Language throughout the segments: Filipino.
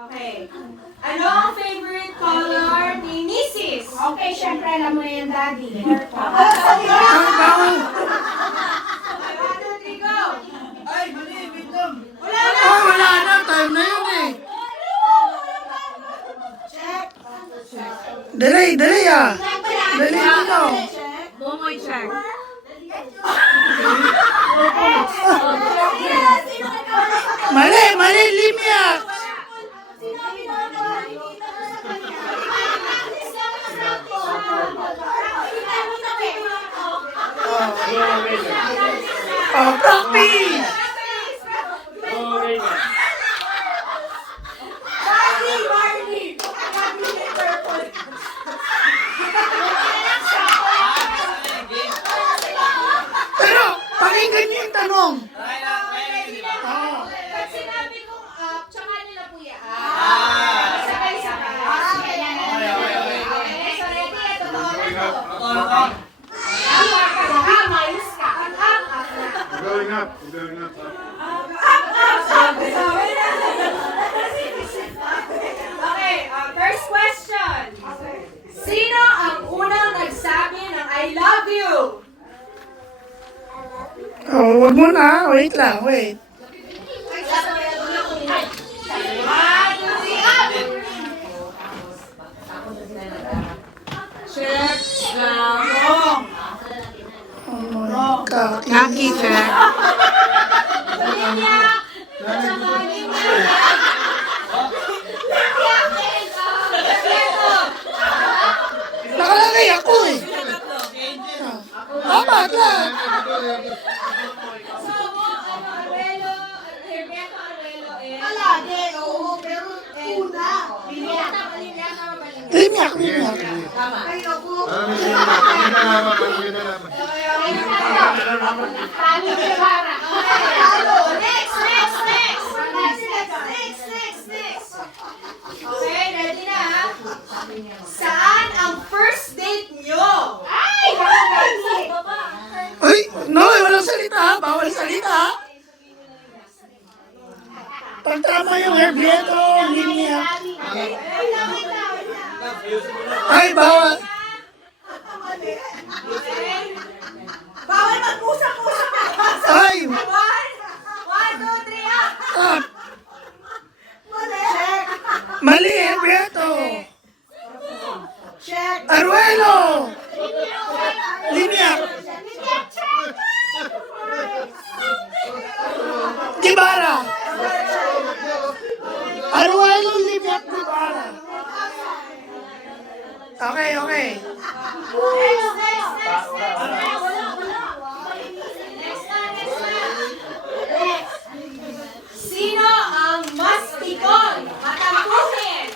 Okay. Ano ang favorite color ni Mrs.? Okay, syempre alam mo na yan, Daddy. Ang bango. Okay, 1, 2, 3, go! Ay, mali, wait lang. Wala na! Oh, wala na. Time na yun eh. Check. Dali, dali ah. Dali dito. Bumoy check. Mali, mali, Limia. Oh, practice. Pero, pakinggan niyo yung tanong. Oo. Pag sinabi kong up, tsaka nila po yan. Ah. Sabay-sabay. Okay, so ready? Ito to. Mayos ka. Going up, going up. Okay, first question. Sino ang unang nagsabi ng I love you? Oh, wag mo na. Wait lang, wait. 1, 2, 3, up! Check. Wrong. Oh my God. Kaki check. Linya! Tsaka Linya! Nakalagay ako eh. Tama lang. So, Aruelo, Herbeto Aruelo, Palagi, oo, pero una. Linyata, Linyata, Linyata. Limiak, limiak. Ay, ako. Okay, ready na ha? Saan ang first date nyo? Ay, no, walang salita. Bawal salita. Pag tama yung herbieto, limiak. Ay, bawal. Okay? Bawal mag-usap-usap. Ay, 1, 2, 3, up! ah, Check. mali, herbieto. Check. Aruelo. Limiak. Gibara. Aruelo, limiak, Gibara. Okay, okay. Sino ang mas tikon? Matampuhin!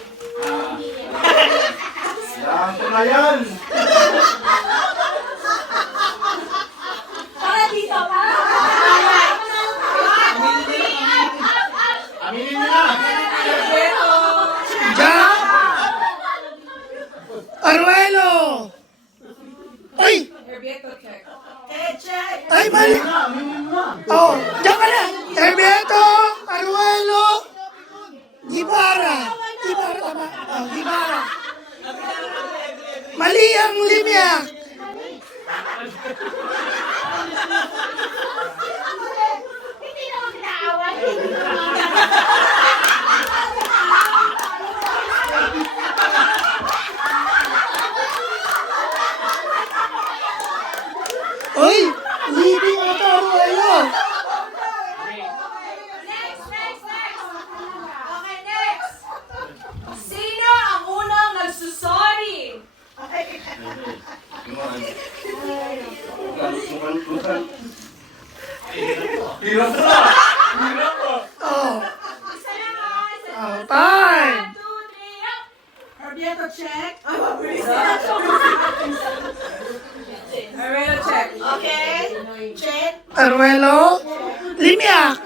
Yan ko na yan. Para dito, para. Aminin niyo na. Jack. Aruelo. Ay, Check. ay, mali. Oh, diyan ka na. Herbeto, Aruelo, Gibara. Gibara, tama. Oh, Gibara. Mali ang limiak. Hindi naman kinaaway. Ay, living ata Aruelo. Next! Okay, next! Sino ang unang nagsusorry? Hirap na. Hirap na. Oh, Isa lang ha, isa lang. oh, time. 1, 2, 3, up! Arbieto, check. Aruelo check. Okay. Check. Aruelo, limiak.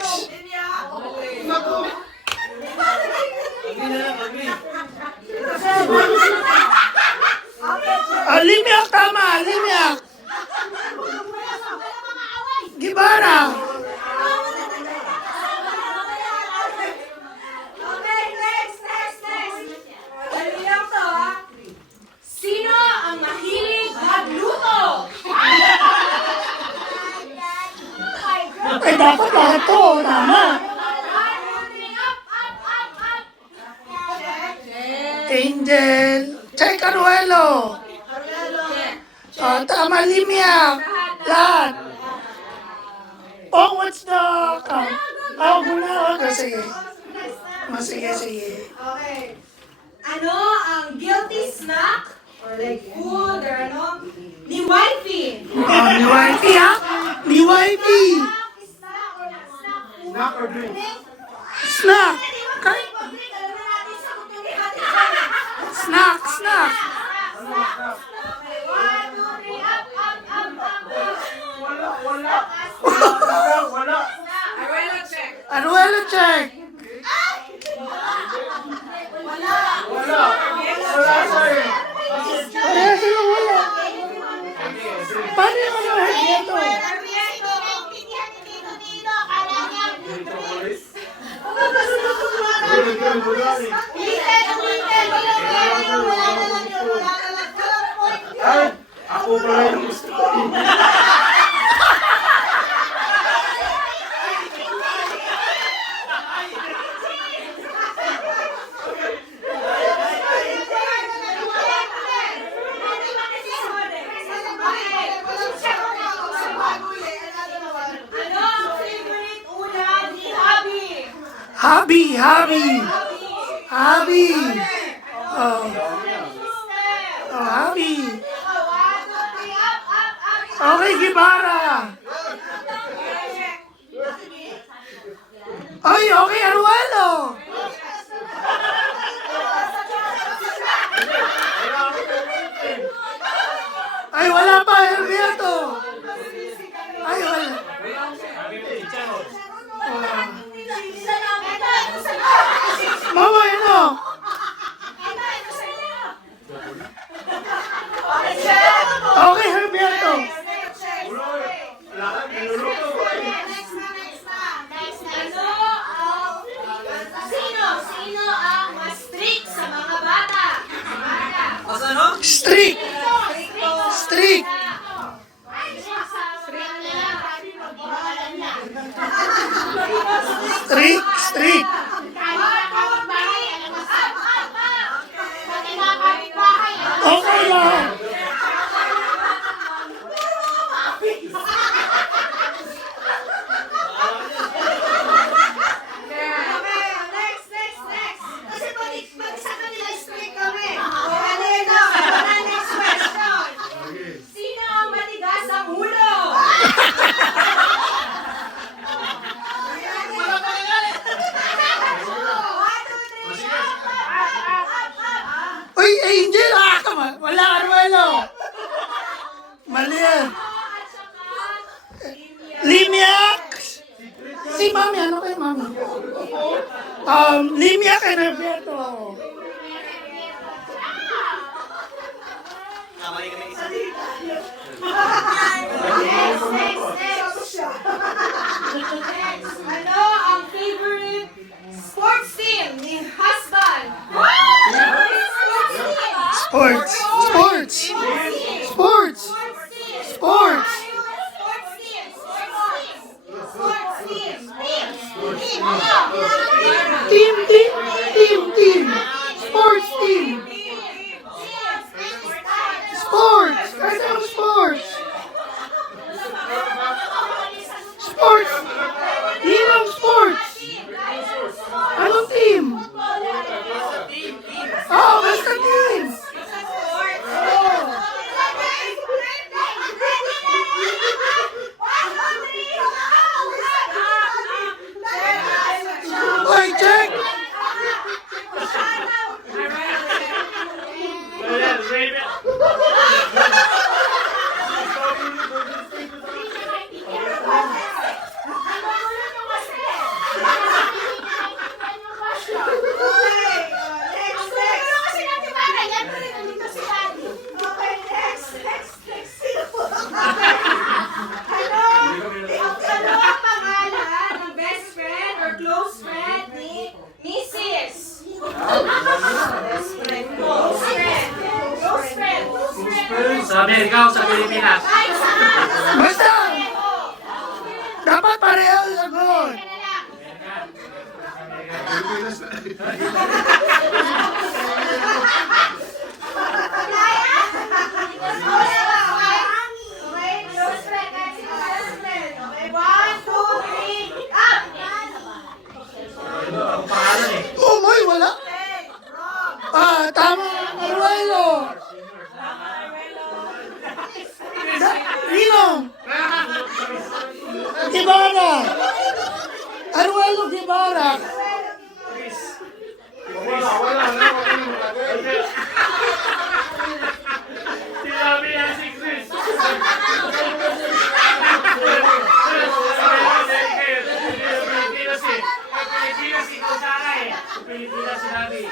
Ah, limiak, tama, limiak. Gibara. Okay, next! Aruelo. Tama, Limyak. Lahat. Oh, what's the count? Oh, muna. Okay, sige. Sige, sige. Okay. Ano ang guilty snack or like food or ano ni wifey? Oh, ni Wifey, ha? Ni Wifey. Snack or drink? Snack. Snack, snack. One, two, three, up, up, up, up, up. Wala. Arwela check. Aruelo, check. Wala sa'yo. Kaya sila wala. Paano yung ano, Herbiento? Ay, ako pala yung gusto. Ano ang favorite ulam ni Hubby? Hobby, hobby. Hobby. Oh, oh, hobby. One, two, three, up, up, up. Okay, Gibara. Ay, okay, Aruelo. Ay, wala pa, Herbiento. Ay, wala. Mama, ano? Okay, Herbiento. Lahat niluluto ko eh. Sino ang mas strict sa mga bata? Mas ano? Strict. Strict. Strict, strict. Okay lang. Sino ang matigas ang ulo? Uy, Angel, wala, Aruelo. Mali yan. Limyak. Si Mami, ano kay Mami? Limyak and Herbiento. Kamali kami isa. Ano ang favorite sports team ni husband? Sports. Sports. Sports. Sports. Team, team, team, team. Sports team. Sports. Ano ang sports? Sports. Team ang sports. Anong team? Oh, basta team. Oy, check. Ano ang pangalan ng best friend or close friend ni Mrs. Best friend. Close friend. Close friend. Close friend. Sa Amerika o sa Pilipinas? Basta. Dapat pareho sagot. Tama, Aruelo. Ninong. Guevara. Aruelo Guevara. Wala na. Sinabi yan si Chris. Pilipinas, ikaw sana eh. Pilipinas sinabi.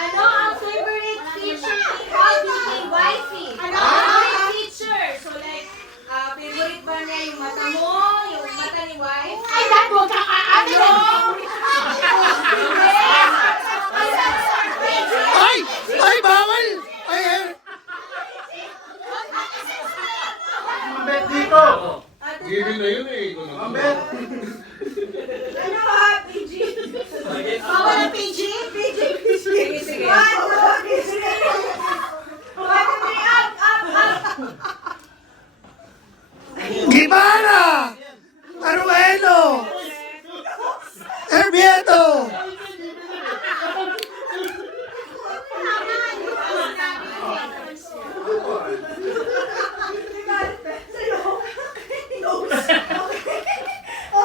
Ano ang favorite teacher ni Hobby ni Wifey? Ano ang favorite teacher? So like, favorite ba niya yung mata mo, yung mata ni Wife? Ay, dad, huwag kang aamin. Ay, bawal. Ay, Mambet dito. Given na yun eh. Ikaw na. Mambet. Ano ha, PG? Bawal ang PG? PG. Sige, sige. Guevara. Aruelo. Herbieto.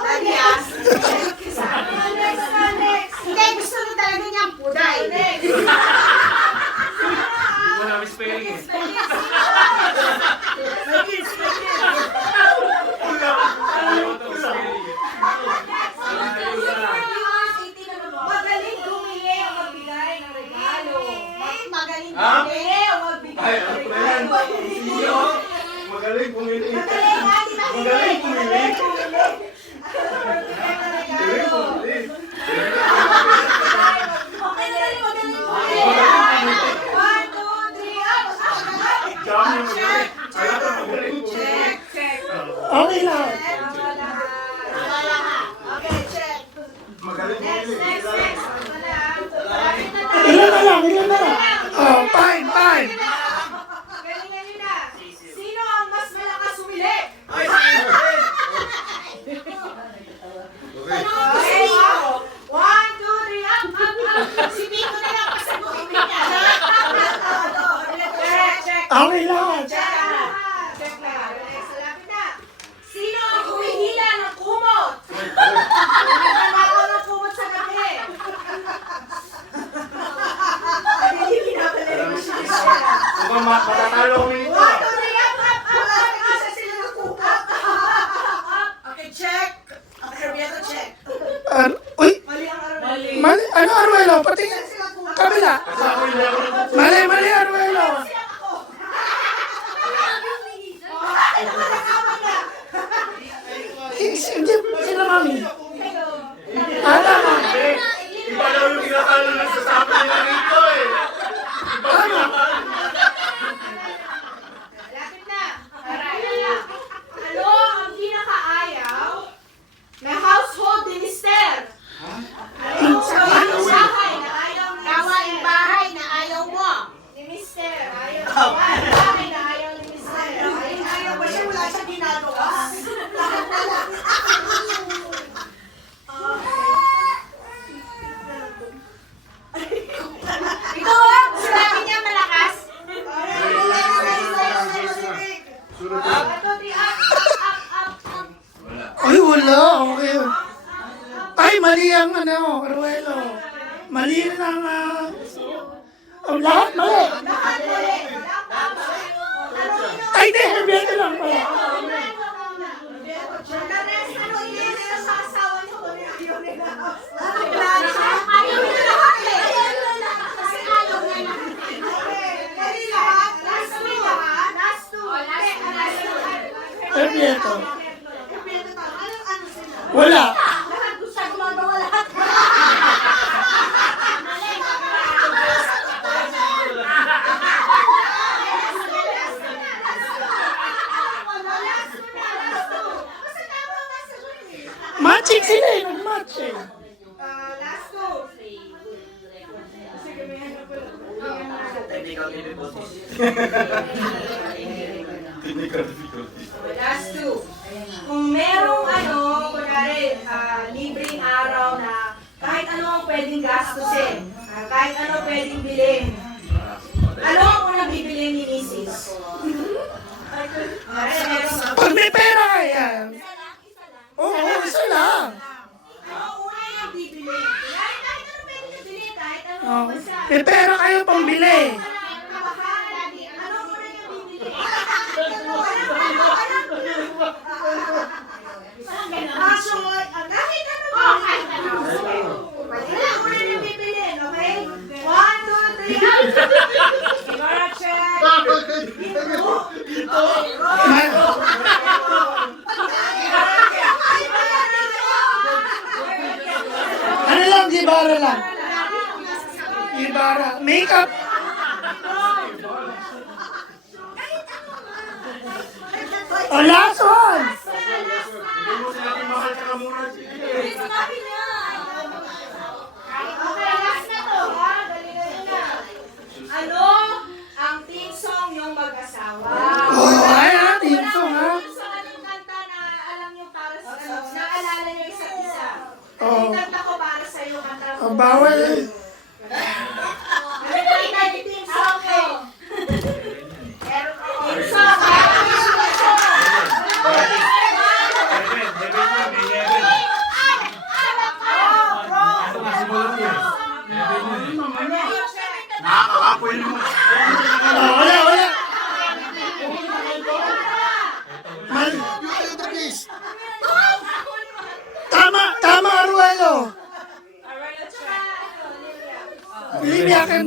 Daddy, ah. Hindi, gusto mo talaga niyang puday. Hindi mo namin spelling eh. Magaling bumili o magbigay ng regalo. Magaling Ha? Bumili o magbigay ng regalo. Sino? Magaling pumili. Magaling, ha? Di ba? Magaling pumili. Magaling pumili. Magaling, magaling. 1, 2, 3, up! Jam yung magaling. Alam ko magaling pumili. Check, check. Okay lang. Wala ka. Okay, check. Magaling Next, pumili. next, next. Wala. Malapit na tayo. Ilan na lang, ilan na lang. Oh, fine. Galingan nyo na. Sino ang mas malakas sumili? Ay, sige. Okay. Okay, wow. 1, 2, 3, up, up, up. Si Pico na lang pasagutin niya. Check, check. Okay lang. Check na. Check na. Next, malapit na. Sino ang humihila ng kumot? Nanakaw ng kumot sa gabi. Mukhang matatalo kami nito. 1, 2, 3, up, up, up. Asa sila ng kumot? Up, up, up. Okay, check. Okay, Herbieto, check. Uy, Mali ang araw. mali. Ano, Aruelo? Pati kabila. Kasi ako hindi ako Mali, Aruelo. Hindi, sila mami. Tama. Iba daw yung tinatalo na sa sabi nila rito eh. Malapit na. Alright. Ano ang pinakaayaw na household ni Mister? Ano ang bahay na ayaw ni Gawain Mister? bahay na ayaw mo. Ni Mister. Gawain bahay na ayaw ni Mister. Ayaw ba siya? Wala siya ginagawa. Ikaw ah! Sinabi niya malakas. Sunod Up, na. 2, 3, up, up, up, up. Ay, wala. Okay. Ay, mali ang Aruelo. Mali rin ang... lahat mali. Lahat mali. Ay, di, Herbieto lang pala. The rest, ano i-email sa asawa niyo kung ayaw nila. Ayaw nila lahat eh. Kasi ayaw na lahat. Dali lahat. Last two lahat. Last two. Last two. Herbieto. Herbieto, ano sila? Wala. Lahat gusto gumagawa lahat. Matching sila eh. Nag-match eh. Last two. Sige, may hanap ko lang. Technical difficulties. Technical difficulties. Last two. Kung merong kunwari, gastusin. Kahit ano pwedeng bilhin. Ano ang unang bibilhin ni Mrs.? Pag may pera kaya. Oo, isa lang. Ano una yung bibili? Kahit ano pwedeng bilhin, kahit ano Oh, basta. may pera kayo pambili. Ano una yung bibili? Kahit ano ba? Wala, una yung bibili, okay? 1, 2, 3. Correction! Ano lang, gibara lang. Gibara. Makeup. Oh, last one. Hindi mo sinabi mahal ka na muna. Okay, last na to, ha? Dali-dali na. Ano ang team song yung mag-asawa? Oh, ay, team song, ha? Team song, anong kanta na alam nyo para sa ano? Naalala nyo isa't isa? Ano Oo. yung kanta ko para sa iyo? Kanta ko. Oh, bawal. Ano yung kanta ni team song ko? Team song, ha? Nakakakapoy mo. Oh, wala, wala. Mal- Tama, tama, Aruelo. Olivia, kan.